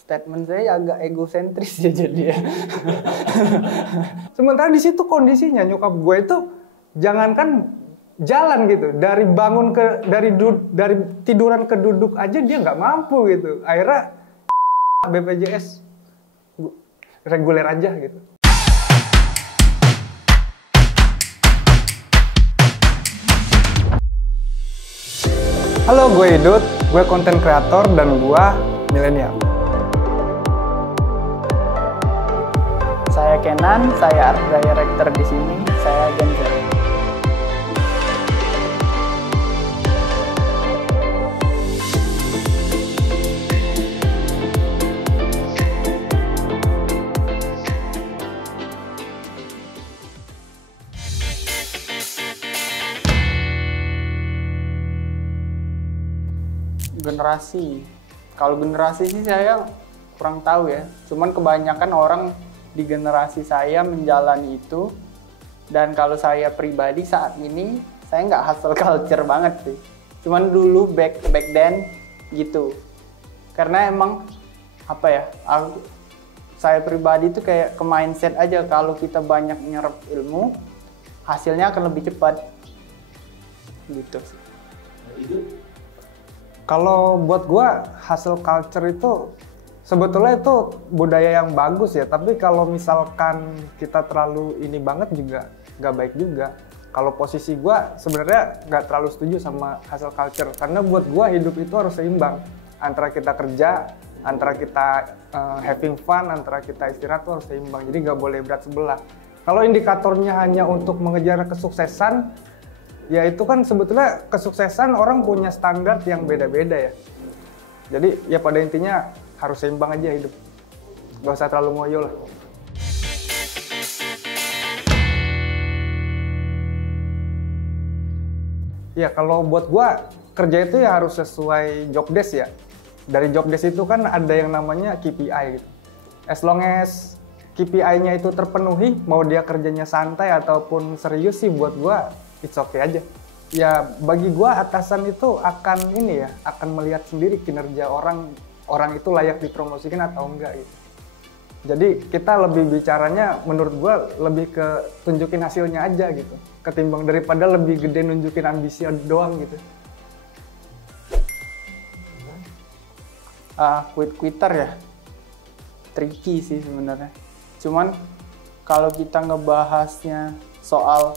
Statement saya agak egosentris ya jadi ya. Sementara di situ kondisinya nyokap gue itu jangankan jalan gitu, dari bangun ke dari tiduran ke duduk aja dia nggak mampu gitu. Akhirnya BPJS reguler aja gitu. Halo, gue Idut, gue konten kreator dan gue milenial. Saya Kenan, saya art director di sini, saya Gen Z. Generasi, kalau generasi sih saya kurang tahu ya, cuman kebanyakan orang di generasi saya menjalani itu. Dan kalau saya pribadi saat ini saya nggak hustle culture banget sih, cuman dulu back then gitu, karena emang apa ya, saya pribadi itu kayak ke mindset aja, kalau kita banyak nyerap ilmu hasilnya akan lebih cepat gitu sih. Kalau buat gua hustle culture itu sebetulnya itu budaya yang bagus ya, tapi kalau misalkan kita terlalu ini banget juga nggak baik juga. Kalau posisi gua sebenarnya nggak terlalu setuju sama hustle culture, karena buat gua hidup itu harus seimbang antara kita kerja, antara kita having fun, antara kita istirahat tuh harus seimbang. Jadi nggak boleh berat sebelah. Kalau indikatornya hanya untuk mengejar kesuksesan, ya itu kan sebetulnya kesuksesan orang punya standar yang beda-beda ya. Jadi ya pada intinya harus seimbang aja hidup, gak usah terlalu ngoyo lah. Ya kalau buat gua kerja itu ya harus sesuai job desk ya. Dari job desk itu kan ada yang namanya KPI gitu. As long as KPI-nya itu terpenuhi, mau dia kerjanya santai ataupun serius sih buat gua it's okay aja. Ya bagi gua atasan itu akan ini ya, akan melihat sendiri kinerja orang itu layak dipromosikan atau enggak gitu. Jadi kita lebih bicaranya menurut gua lebih ke tunjukin hasilnya aja gitu, ketimbang daripada lebih gede nunjukin ambisi doang gitu. Quitter ya, tricky sih sebenarnya. Cuman kalau kita ngebahasnya soal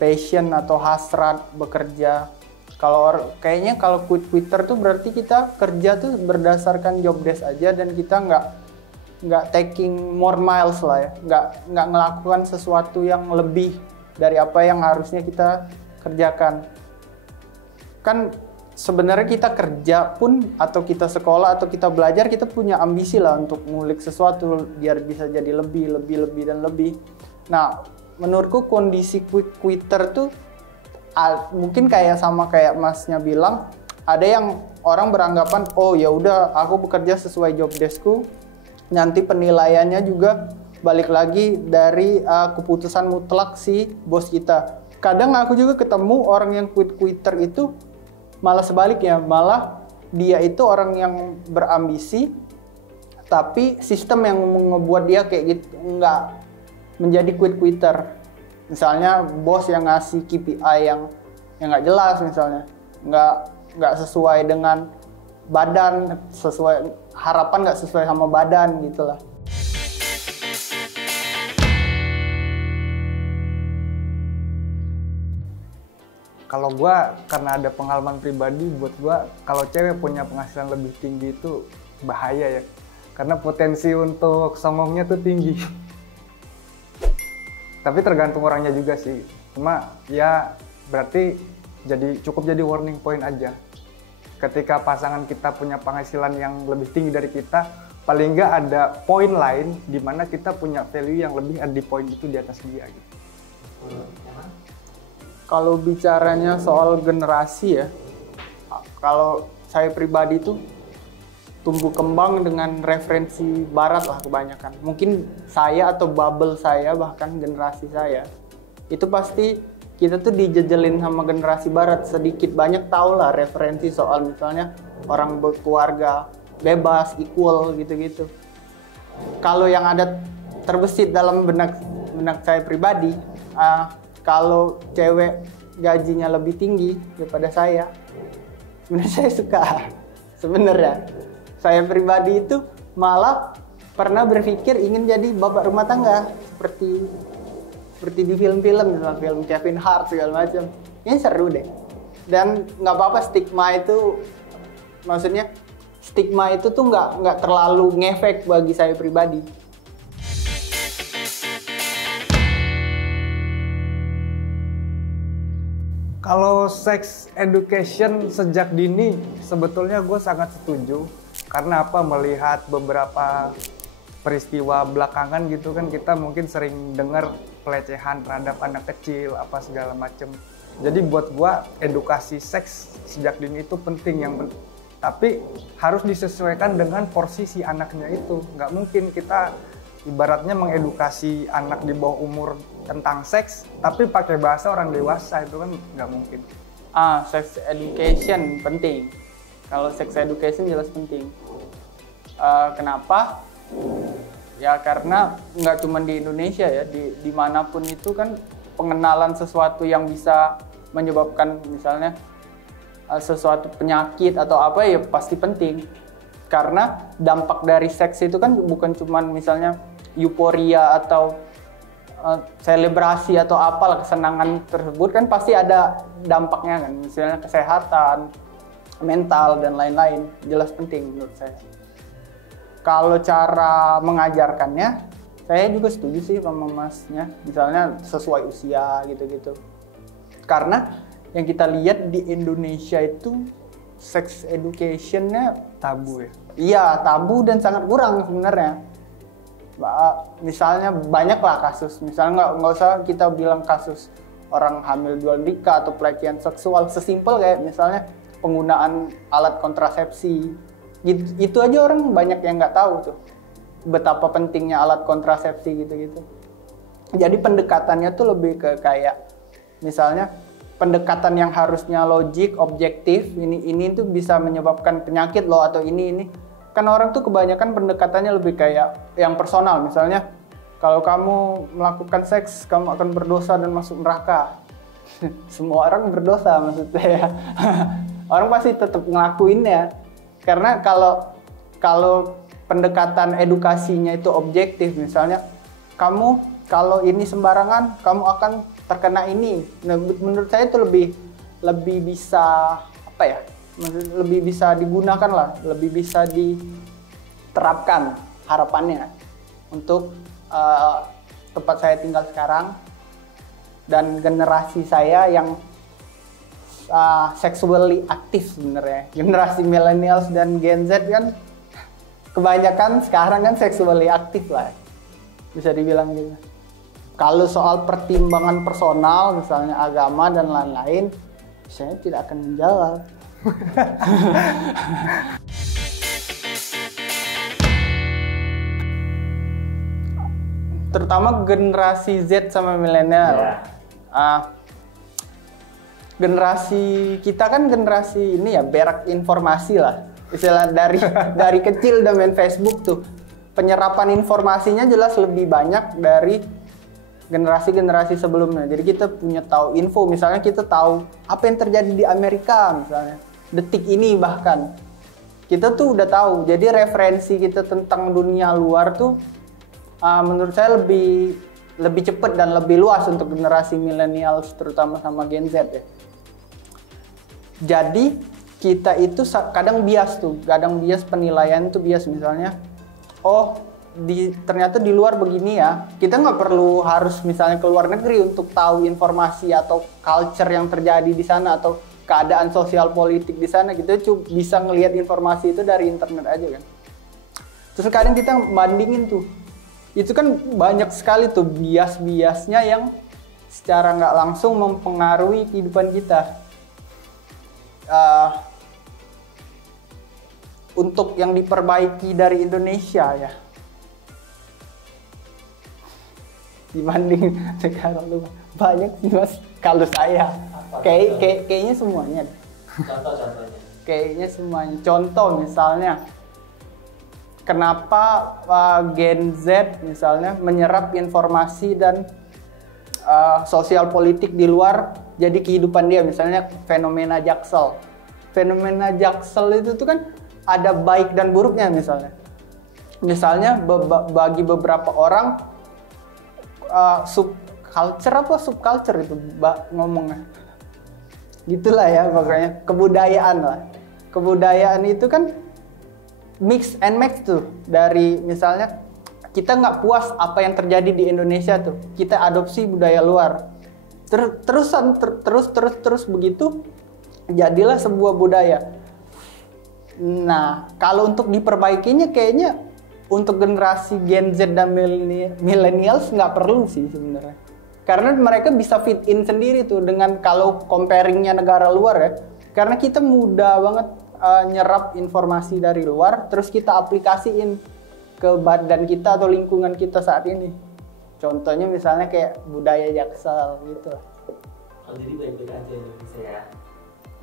passion atau hasrat bekerja, kayaknya kalau quitter tuh berarti kita kerja tuh berdasarkan job desk aja, dan kita nggak taking more miles lah ya, nggak ngelakukan sesuatu yang lebih dari apa yang harusnya kita kerjakan. Kan sebenarnya kita kerja pun, atau kita sekolah atau kita belajar, kita punya ambisi lah untuk ngulik sesuatu biar bisa jadi lebih dan lebih. Nah, menurutku kondisi quitter tuh mungkin sama kayak masnya bilang, ada yang orang beranggapan oh ya udah aku bekerja sesuai job deskku, nanti penilaiannya juga balik lagi dari keputusan mutlak si bos kita. Kadang aku juga ketemu orang yang quitter itu malah sebaliknya, malah dia itu orang yang berambisi tapi sistem yang ngebuat dia kayak gitu, nggak menjadi quitter. Misalnya bos yang ngasih KPI yang nggak jelas, misalnya nggak sesuai dengan badan, sesuai harapan nggak sesuai sama badan gitulah. Kalau gua karena ada pengalaman pribadi, buat gua kalau cewek punya penghasilan lebih tinggi itu bahaya ya, karena potensi untuk songongnya tuh tinggi. Tapi tergantung orangnya juga sih. Cuma ya berarti cukup jadi warning point aja. Ketika pasangan kita punya penghasilan yang lebih tinggi dari kita, paling nggak ada poin lain di mana kita punya value yang lebih ada di poin itu di atas dia gitu. Kalau bicaranya soal generasi ya, kalau saya pribadi tuh tumbuh kembang dengan referensi barat lah kebanyakan. Mungkin saya atau bubble saya, bahkan generasi saya, itu pasti kita tuh dijejelin sama generasi barat, sedikit banyak tahu lah referensi soal misalnya orang berkeluarga, bebas, equal gitu-gitu. Kalau yang ada terbesit dalam benak saya pribadi, kalau cewek gajinya lebih tinggi daripada saya, sebenarnya saya suka. Sebenarnya saya pribadi itu malah pernah berpikir ingin jadi bapak rumah tangga seperti di film-film, misalnya film Kevin Hart segala macam. Ini seru deh. Dan nggak apa-apa stigma itu, maksudnya stigma itu tuh nggak terlalu ngefek bagi saya pribadi. Kalau sex education sejak dini, sebetulnya gue sangat setuju. Karena apa? Melihat beberapa peristiwa belakangan gitu kan, kita mungkin sering dengar pelecehan terhadap anak kecil, apa segala macem. Jadi buat gue, edukasi seks sejak dini itu penting. Tapi harus disesuaikan dengan porsi si anaknya itu. Nggak mungkin kita ibaratnya mengedukasi anak di bawah umur tentang seks, tapi pakai bahasa orang dewasa, itu kan nggak mungkin. Sex education penting. Kalau sex education jelas penting. Kenapa? Ya karena nggak cuma di Indonesia ya, dimanapun itu kan pengenalan sesuatu yang bisa menyebabkan misalnya sesuatu penyakit atau apa ya pasti penting. Karena dampak dari seks itu kan bukan cuma misalnya euforia atau selebrasi atau apalah, kesenangan tersebut kan pasti ada dampaknya kan, misalnya kesehatan, mental dan lain-lain, jelas penting menurut saya. Kalau cara mengajarkannya, saya juga setuju sih sama masnya, misalnya sesuai usia gitu-gitu. Karena yang kita lihat di Indonesia itu sex education-nya Tabu ya? Iya, tabu dan sangat kurang sebenarnya. Misalnya banyaklah kasus, misalnya nggak usah kita bilang kasus orang hamil di luar nikah atau pelecehan seksual, sesimpel kayak misalnya penggunaan alat kontrasepsi. Itu aja orang banyak yang nggak tahu tuh, betapa pentingnya alat kontrasepsi gitu-gitu. Jadi pendekatannya tuh lebih ke kayak misalnya pendekatan yang harusnya logik, objektif, ini tuh bisa menyebabkan penyakit loh atau ini. Kan orang tuh kebanyakan pendekatannya lebih kayak yang personal, misalnya kalau kamu melakukan seks, kamu akan berdosa dan masuk neraka. Semua orang berdosa maksudnya. Orang pasti tetap ngelakuinnya. Karena kalau pendekatan edukasinya itu objektif, misalnya kamu kalau ini sembarangan, kamu akan terkena ini. Nah, menurut saya itu lebih bisa apa ya? Lebih bisa digunakan lah, lebih bisa diterapkan harapannya untuk tempat saya tinggal sekarang dan generasi saya yang sexually aktif sebenarnya. Generasi millennials dan Gen Z kan kebanyakan sekarang kan sexually aktif lah, bisa dibilang gitu. Kalau soal pertimbangan personal, misalnya agama dan lain-lain, saya tidak akan menjawab. Terutama generasi Z sama milenial. Generasi kita kan generasi ini ya berak informasi lah. Istilah dari kecil udah main Facebook tuh. Penyerapan informasinya jelas lebih banyak dari generasi-generasi sebelumnya. Jadi kita punya tahu info, misalnya kita tahu apa yang terjadi di Amerika misalnya. Detik ini bahkan. Kita tuh udah tahu. Jadi referensi kita tentang dunia luar tuh menurut saya lebih cepat dan lebih luas untuk generasi milenial terutama sama Gen Z ya. Jadi kita itu kadang bias penilaian tuh bias, misalnya ternyata di luar begini ya. Kita nggak perlu harus misalnya ke luar negeri untuk tahu informasi atau culture yang terjadi di sana atau keadaan sosial politik di sana. Kita cuma bisa ngelihat informasi itu dari internet aja kan. Terus kadang kita bandingin tuh, itu kan banyak sekali tuh bias-biasnya yang secara nggak langsung mempengaruhi kehidupan kita. Untuk yang diperbaiki dari Indonesia ya, dibanding sekarang tuh banyak sih mas. Kalau saya kayaknya semuanya. Contohnya. Kayaknya semuanya. Contoh misalnya kenapa Gen Z misalnya menyerap informasi dan sosial politik di luar jadi kehidupan dia, misalnya fenomena Jaksel. Fenomena Jaksel itu tuh kan ada baik dan buruknya misalnya. Misalnya bagi beberapa orang subculture itu ngomongnya. Gitulah ya pokoknya, kebudayaan lah. Kebudayaan itu kan mix and match tuh, dari misalnya kita nggak puas apa yang terjadi di Indonesia tuh, kita adopsi budaya luar. Terus begitu jadilah sebuah budaya. Nah, kalau untuk diperbaikinya kayaknya untuk generasi Gen Z dan millennials nggak perlu sih sebenarnya. Karena mereka bisa fit in sendiri tuh dengan kalau comparingnya negara luar ya. Karena kita mudah banget nyerap informasi dari luar, terus kita aplikasiin ke badan kita atau lingkungan kita saat ini. Contohnya misalnya kayak budaya Jaksel gitu. Oh, jadi baik-baik aja Indonesia ya?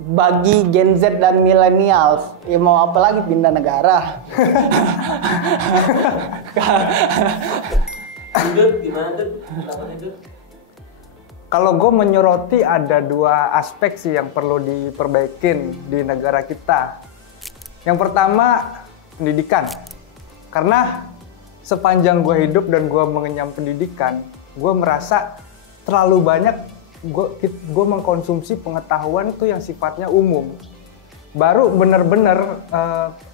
Bagi Gen Z dan millennials, ya mau apa lagi pindah negara. Dut, gimana Dut? Pendapatnya Dut? Kalau gue menyoroti ada dua aspek sih yang perlu diperbaikin di negara kita. Yang pertama, pendidikan. Karena sepanjang gue hidup dan gue mengenyam pendidikan, gue merasa terlalu banyak gue mengkonsumsi pengetahuan tuh yang sifatnya umum. Baru benar-benar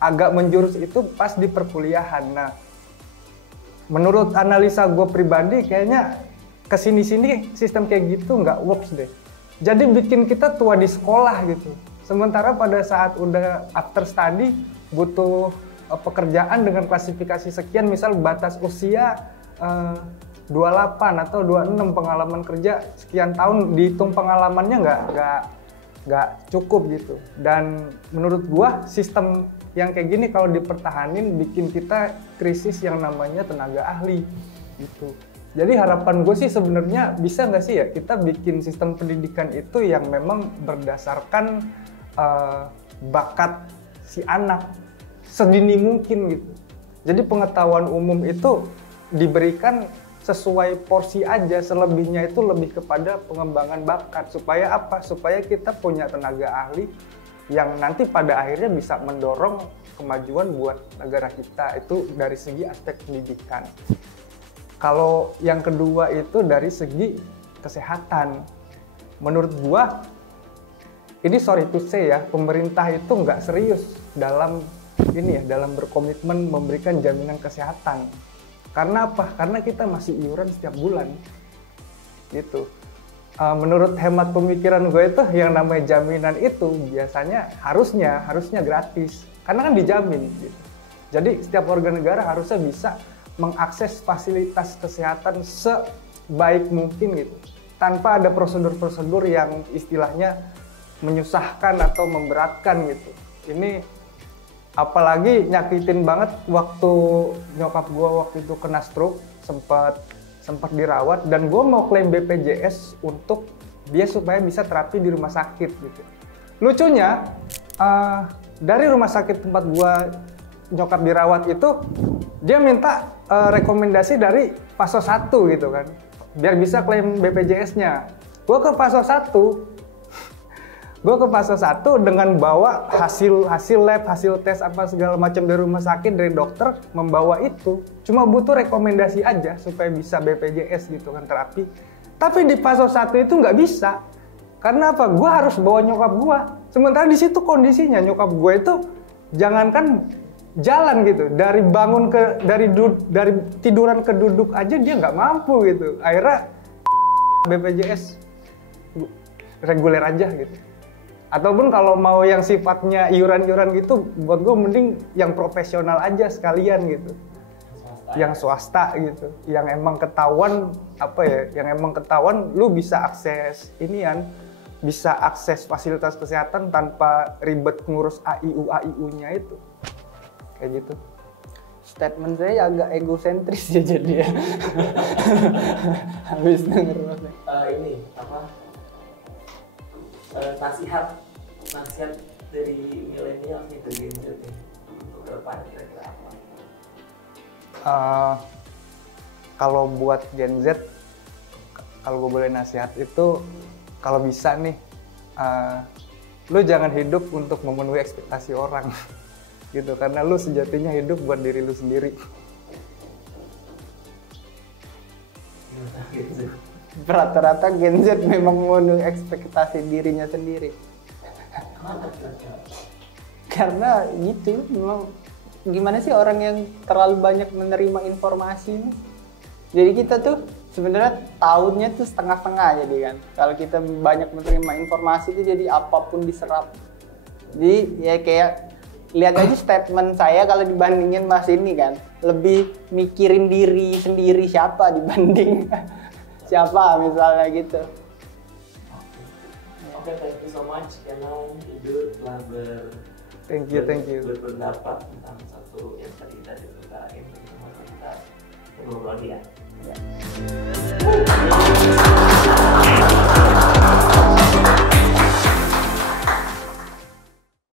agak menjurus itu pas di perkuliahan. Nah, menurut analisa gue pribadi kayaknya kesini-sini sistem kayak gitu nggak works deh. Jadi bikin kita tua di sekolah gitu. Sementara pada saat udah after study butuh pekerjaan dengan klasifikasi sekian, misal batas usia 28 atau 26 pengalaman kerja sekian tahun, dihitung pengalamannya nggak cukup gitu. Dan menurut gua sistem yang kayak gini kalau dipertahanin bikin kita krisis yang namanya tenaga ahli gitu. Jadi harapan gue sih sebenarnya bisa nggak sih ya kita bikin sistem pendidikan itu yang memang berdasarkan bakat si anak sedini mungkin gitu. Jadi pengetahuan umum itu diberikan sesuai porsi aja, selebihnya itu lebih kepada pengembangan bakat. Supaya apa? Supaya kita punya tenaga ahli yang nanti pada akhirnya bisa mendorong kemajuan buat negara kita. Itu dari segi aspek pendidikan. Kalau yang kedua itu dari segi kesehatan. Menurut gua, ini sorry to say ya, pemerintah itu nggak serius dalam dalam berkomitmen memberikan jaminan kesehatan. Karena apa? Karena kita masih iuran setiap bulan. Gitu. Menurut hemat pemikiran gue itu yang namanya jaminan itu biasanya harusnya gratis. Karena kan dijamin gitu. Jadi setiap warga negara harusnya bisa mengakses fasilitas kesehatan sebaik mungkin gitu, tanpa ada prosedur-prosedur yang istilahnya menyusahkan atau memberatkan gitu. Ini apalagi nyakitin banget waktu nyokap gue waktu itu kena stroke, sempat dirawat, dan gue mau klaim BPJS untuk dia supaya bisa terapi di rumah sakit gitu. Lucunya dari rumah sakit tempat gue nyokap dirawat itu dia minta rekomendasi dari Paso 1 gitu kan, biar bisa klaim BPJS-nya. Gue ke Paso 1 dengan bawa hasil lab, hasil tes apa segala macam dari rumah sakit, dari dokter, membawa itu. Cuma butuh rekomendasi aja supaya bisa BPJS gitu kan, terapi. Tapi di Paso 1 itu nggak bisa. Karena apa? Gue harus bawa nyokap gue. Sementara di situ kondisinya nyokap gue itu jangankan jalan gitu, dari tiduran ke duduk aja dia nggak mampu gitu. Akhirnya BPJS reguler aja gitu. Ataupun kalau mau yang sifatnya iuran-iuran gitu, buat gue mending yang profesional aja sekalian gitu. Yang swasta gitu, yang emang ketahuan lu bisa akses bisa akses fasilitas kesehatan tanpa ribet ngurus AIU-nya itu. Kayak gitu. Statement saya agak egosentris ya jadi ya. Habis denger Mas. Ini apa? Nasihat dari milenial nih ke Gen Z nih untuk ke depan kira-kira apa? Eh, kalau buat Gen Z, kalau gue boleh nasihat itu, kalau bisa nih, lu jangan hidup untuk memenuhi ekspektasi orang, gitu. Karena lu sejatinya hidup buat diri lu sendiri. Rata-rata Gen Z memang memenuhi ekspektasi dirinya sendiri. Karena gitu, memang gimana sih orang yang terlalu banyak menerima informasi ini? Jadi kita tuh sebenarnya tahunnya tuh setengah-setengah jadi kan. Kalau kita banyak menerima informasi itu jadi apapun diserap. Jadi ya kayak lihat aja statement saya kalau dibandingin Mas ini kan, lebih mikirin diri sendiri siapa dibanding siapa misalnya gitu. Oke, thank you so much karena Idul telah Thank you. berpendapat tentang satu yang tadi kita utarain, kita ngobrol dia. Ya.